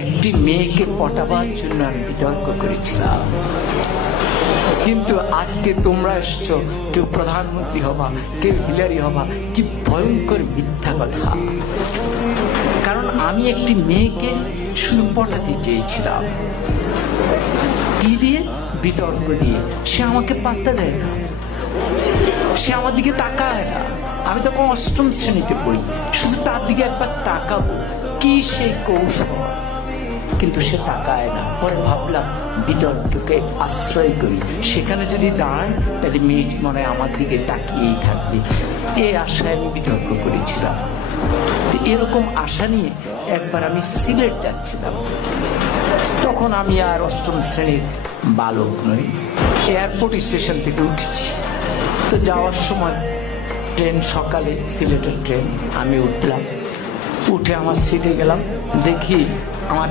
একটি মেয়েকে পটাবার জন্য আমি বিতর্ক করেছিলাম। কিন্তু আজকে তোমরা এসছো, কেউ প্রধানমন্ত্রী হবা, কেউ হিলারি হবা। কি ভয়ঙ্কর মিথ্যা কথা! কারণ আমি একটি মেয়েকে শুধু পটাতে চেয়েছিলাম। কি দিয়ে? বিতর্ক দিয়ে। সে আমাকে পাত্তা দেয় না, সে আমার দিকে তাকায় না। আমি তখন অষ্টম শ্রেণীতে পড়ি, শুধু তার দিকে একবার তাকাবো, কি সেই কৌশল, কিন্তু সে তাকায় না। পরে ভাবলাম বিতর্ককে আশ্রয় করি, সেখানে যদি দাঁড়ায় তাহলে মেয়েটি মনে হয় আমার দিকে তাকিয়েই থাকবে। এই আশায় আমি বিতর্ক করেছিলাম। এরকম আশা নিয়ে একবার আমি সিলেট যাচ্ছিলাম। তখন আমি আর অষ্টম শ্রেণীর বালক নই, এয়ারপোর্ট স্টেশন থেকে উঠেছি। তো যাওয়ার সময় ট্রেন, সকালে সিলেটের ট্রেন, আমি উঠলাম। উঠে আমার সিটে গেলাম, দেখি আমার